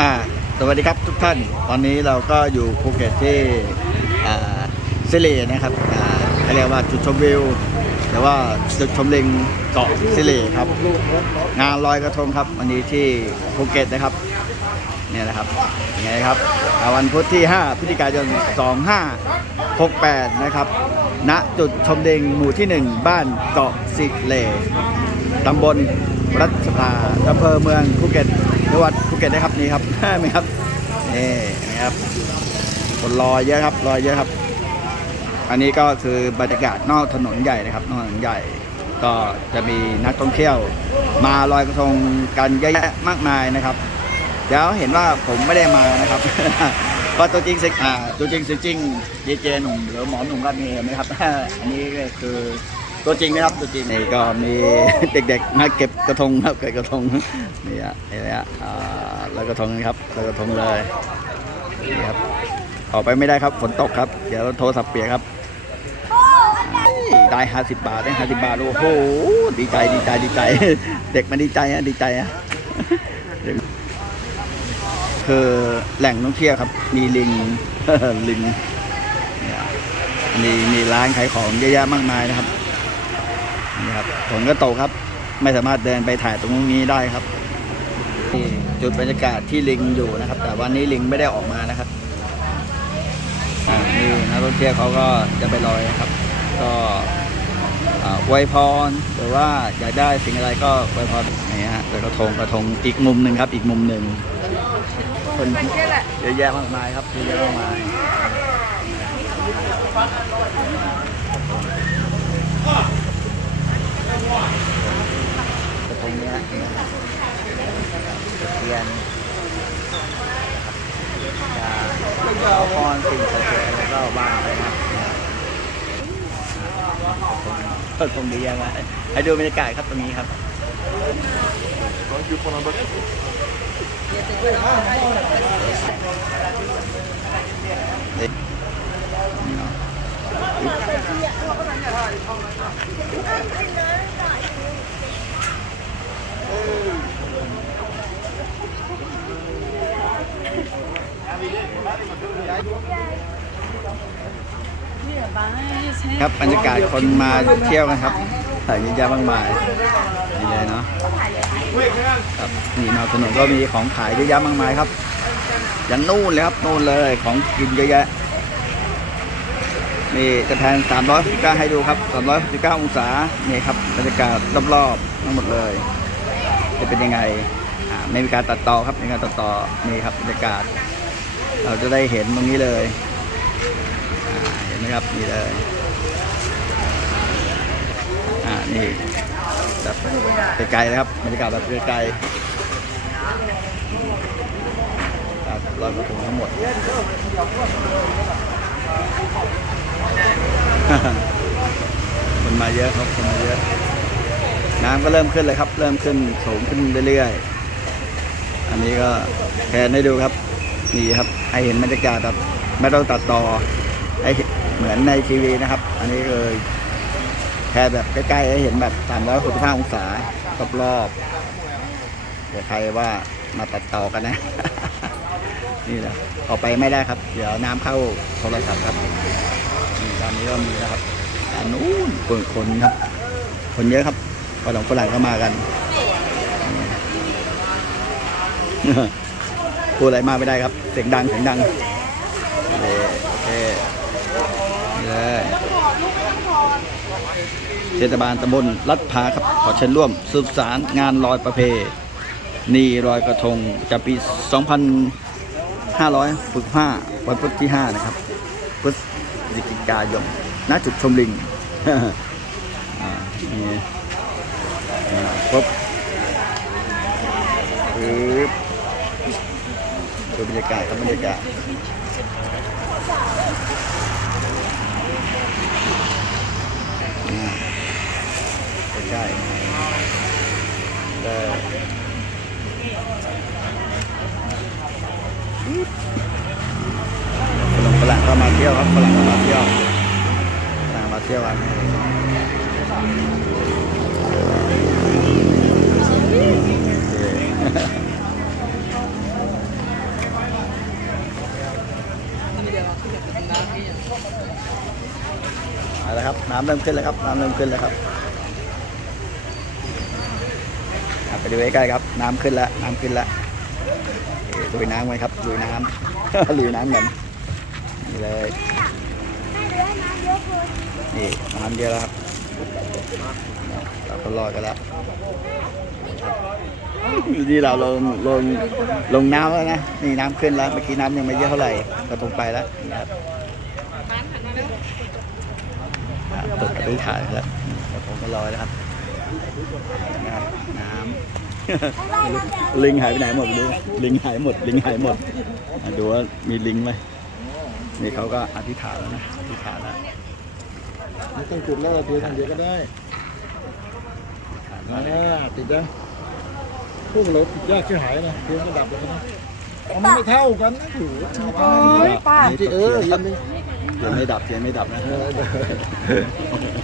อ่าสวัสดีครับทุกท่าน ตอนนี้เราก็อยู่ภูเก็ตที่อ่าซิเลนะครับอ่าเขาเรียกว่าจุดชมวิวหรือว่าจุดชมลิงเกาะซิเลครับ งานลอยกระทงครับ วันนี้ที่ภูเก็ตนะครับเนี่ยนะครับยังไงครับวันพุธที่ 5 พฤศจิกายน 2568 นะครับ ณ จุดชมลิงหมู่ที่ 1 บ้านเกาะสิเลตำบลรัชพาอำเภอเมืองภูเก็ต จังหวัดภูเก็ตนะครับนี่ครับไหมครับนี่นะครับคนรอเยอะครับรอเยอะครับ อันนี้ก็คือบรรยากาศนอกถนนใหญ่นะครับ นอกถนนใหญ่ก็จะมีนักท่องเที่ยว มาลอยกระทงกันเยอะแยะมากมายนะครับเดี๋ยวเห็นว่าผมไม่ได้มานะครับก็ตัวจริงสิอ่าตัวจริงสิจริงดีเจหนุ่มหรือหมอหนุ่มก็มีเห็นไหมครับอันนี้ก็คือ ตัวจริงนะครับตัวจริงนี่ก็มีเด็กๆมาเก็บกระทงครับเก็บกระทงนี่ฮะนี่ฮะอ่าลอยกระทงนะครับแลอยกระทงเลยนี่ครับออกไปไม่ได้ครับฝนตกครับ เดี๋ยวโทรศัพท์เปียกครับได้ห้าสิบบาทได้ห้าสิบบาทโอ้โหดีใจดีใจดีใจ เด็กมันดีใจฮะดีใจฮะคือแหล่งท่องเที่ยวครับ มีลิงลิงนี่ยมีมีร้านขายของเยอะแยะมากมายนะครับ นี่ครับฝนก็ตกครับ ไม่สามารถเดินไปถ่ายตรงนี้ได้ครับนี่จุดบรรยากาศที่ลิงอยู่นะครับ แต่วันนี้ลิงไม่ได้ออกมานะครับนี่นักท่องเที่ยวเขาก็จะไปลอยนะครับ ก็อวยพรหรือว่าอยากได้สิ่งอะไรก็อวยพรนี่ฮะแล้วกระทงกระทงอีกมุมหนึ่งครับ อีกมุมหนึ่งคนเยอะแยะมากมายครับเยอะแยะมากมาย กระทงเนี้ยตะเทียนจะขอพรสิ่งศักดิ์สิทธิ์แล้วก็บ้านไปครับกระทงดียังไงให้ดูบรรยากาศครับตรงนี้ครับนี่เนาะ ครับบรรยากาศคนมาเที่ยวกันครับถ่ายเยอะแยะมากมายนี่เลยเนาะครับนี่แนวถนนก็มีของขายเยอะแยะมากมายครับยันนู่นเลยครับนู่นเลยของกินเยอะแยะนี่กระแทน369ให้ดูครับ369องศานี่ครับบรรยากาศรอบๆทั้งหมดเลย จะเป็นยังไงไม่มีการตัดต่อครับไม่มีการตัดต่อนี่ครับบรรยากาศ เราจะได้เห็นตรงนี้เลยเห็นไหมครับนี่เลยอ่านี่แบบไกลๆนะครับบรรยากาศแบบไกลๆอ่ารอยกระทงทั้งหมดคนมาเยอะครับคนมาเยอะ น้ำก็เริ่มขึ้นเลยครับ เริ่มขึ้นสูงขึ้นเรื่อยๆ อันนี้ก็แทนให้ดูครับ นี่ครับให้เห็นบรรยากาศแบบไม่ต้องตัดต่อให้เหมือนในทีวีนะครับ อันนี้เลยแค่แบบใกล้ๆให้เห็นแบบ365องศารอบๆเดี๋ยวใครว่ามาตัดต่อกันนะ นี่แหละออกไปไม่ได้ครับ เดี๋ยวน้ำเข้าโทรศัพท์ครับตอนนี้ก็มีนะครับอันนู้นคนคนครับ คนเยอะครับฝรั่งฝรั่งก็มากัน พูดอะไรมากไม่ได้ครับ เสียงดังเสียงดังโอเคเลยเทศบาลตำบลรัดพาครับ ขอเชิญร่วมสืบสารงานลอยประเพณีลอยกระทงจะปี 2565 วันพุธที่ 5 นะครับพฤศจิกายนณจุดชมลิงนี่อ่าครบปึ๊บ ดูบรรยากาศครับบรรยากาศใกล้ๆได้ฝรั่งก็มาเที่ยวครับฝรั่งก็มาเที่ยวฝรั่งมาเที่ยวกันโอเค น้ำเริ่มขึ้นแล้วครับน้ำเริ่มขึ้นแล้วครับไปดูใกล้ๆครับ น้ำขึ้นแล้วน้ำขึ้นแล้วลุยน้ำไว้ครับลุยน้ำลุยน้ำกันนี่เลยนี่น้ำเยอะแล้วครับเราก็ลอยกันแล้วนี่เราลงลงลงน้ำแล้วนะนี่น้ำขึ้นแล้วเมื่อกี้น้ำยังไม่เยอะเท่าไหร่เราลงไปแล้วนะครับอ่ะตกไปถ่ายแล้วเดี๋ยวผมก็ลอยแล้วครับนะครับน้ำ ลิงหายไปไหนหมดไม่รู้ลิงหายหมด ลิงหายหมดอะดูว่ามีลิงไหมนี่เขาก็อธิษฐานแล้วนะอธิษฐานแล้วไม่ต้องจุดแล้วเราเททางเดียวก็ได้มาติดยังพุ่งเราติดยากชื่อหายนะเพียงก็ดับเลยนะเอามันไม่เท่ากันนะถูไม่เท่าโอ้ยป้าที่เออยังไม่ เทียนไม่ดับเทียนไม่ดับนะเออ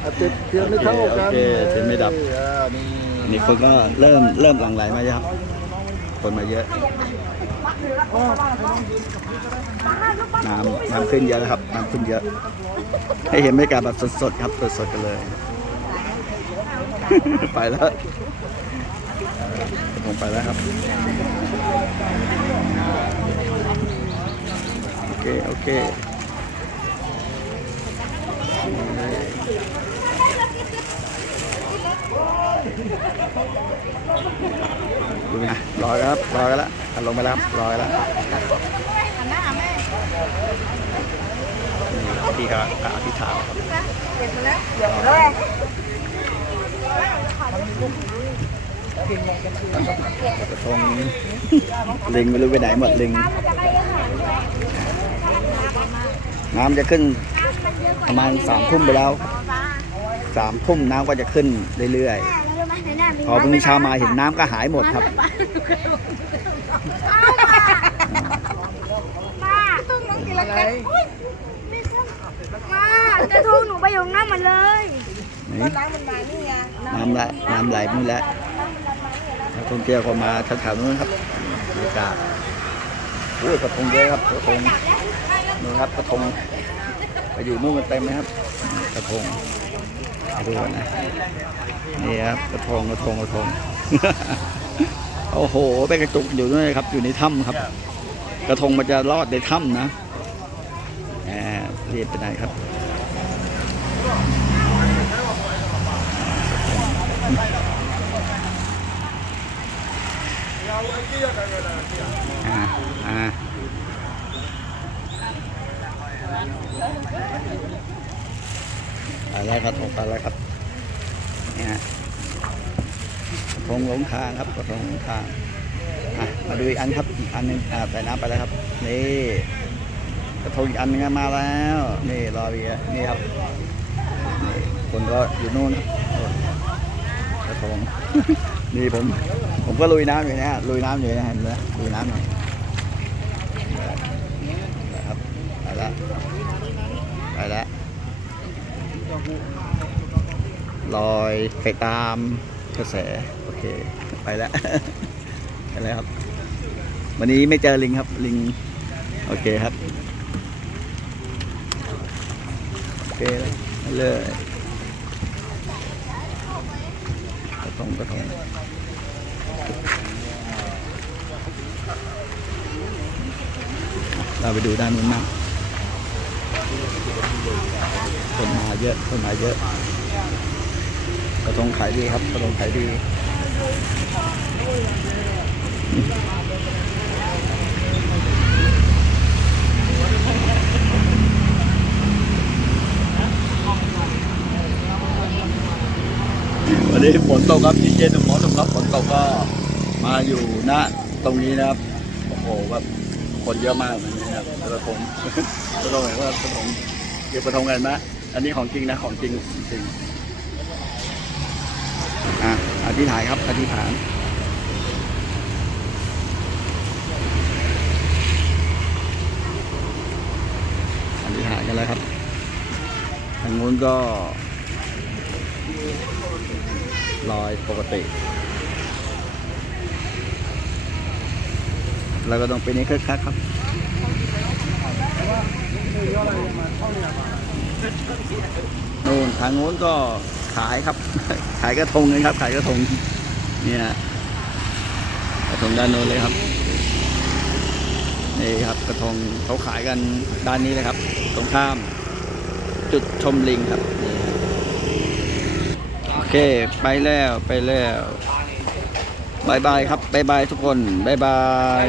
เอาติดเพียงไม่เท่ากันโอเคโอเคเทียนไม่ดับเออนี่นี่คนก็เริ่มเริ่มหลั่งไหลมาเยอะครับคนมาเยอะ น้ำน้ำขึ้นเยอะแล้วครับ น้ำขึ้นเยอะ ให้เห็นบรรยากาศแบบสดๆครับสดๆกันเลย ไปแล้วผมไปแล้วครับ โอเค โอเคดูนะ รอกันครับ รอกันแล้วอะลงไปแล้วครับรอกันแล้วนี่พี่ก็อธิษฐานครับกระทงลิงไม่รู้ไปไหนหมดลิง น้ำจะขึ้นประมาณสามทุ่มไปแล้วสามทุ่มน้ำก็จะขึ้นเรื่อยๆพอพรุ่งนี้เช้ามาเห็นน้ำก็หายหมดครับมาต้องน้องกินละกันอุ้ยไม่ใช่มากระทงหนูไปอยู่น้ำมันเลยนี่น้ำมันมานี่ไงน้ำไหลน้ำไหลไปนี่แหละนักท่องเที่ยวก็มาแถวๆนู้นครับบรรยากาศโอ้ยกระทงเยอะครับกระทง นู่นครับกระทงไปอยู่นู่นกันเต็มไหมครับ กระทงดูกันนะนี่ครับกระทงกระทงกระทงโอ้โหไปกระจุกอยู่ด้วยครับ อยู่ในถ้ำครับ กระทงมันจะรอดในถ้ำนะแหมรีบไปไหนครับ อ่าอ่าไปแล้ว ครับผมไปแล้วครับนี่ฮะกระทงหลงทางครับกระทงหลงทางมาดูอีกอันครับอีกอันหนึงอาใส่น้ำไปแล้วครับ นี่กระทงอีกอันหนึงมาแล้ว นี่รอเบียนี่ครับคนก็อยู่นู่นกระทงนี่ผมผมก็ลุยน้ำอยู่นะลุยน้ำอยู่นะเห็นไหมลุยน้ำอยู่นะครับไปแล้วไปแล้ว ลอยไปตามกระแส โอเค ไปแล้วไปแล้วครับ วันนี้ไม่เจอลิงครับ ลิง โอเคครับ โอเคเลยเลยกระทงกระทงเราไปดูด้านนู้นมากคนมา เยอะคนมาเยอะ กระทงขายดีครับ กระทงขายดี วันนี้ฝนตกครับที่เย็นๆฝนตกครับฝนตกก็มาอยู่ณตรงนี้นะครับ โอ้โหแบบคนเยอะมากเลยนะครับกระทงกระทงเห็นว่ากระทงเก็บกระทงกันไหม อันนี้ของจริงนะของจริงจริงอะอธิษฐานครับอธิษฐานอธิษฐานกันแล้วครับทางนู้นก็ลอยปกติ แล้วก็ต้องเป็นนี้คึกคักครับ นู่นทางโน้นก็ขายครับ ขายกระทงนะครับ ขายกระทงนี่ยกระทงด้านโน้นเลยครับนี่ครับกระทงเขาขายกันด้านนี้เลยครับ ตรงข้าม จุดชมลิงครับนี่ครับโอเคไปแล้วไปแล้วบายบายครับบายบายทุกคนบายบาย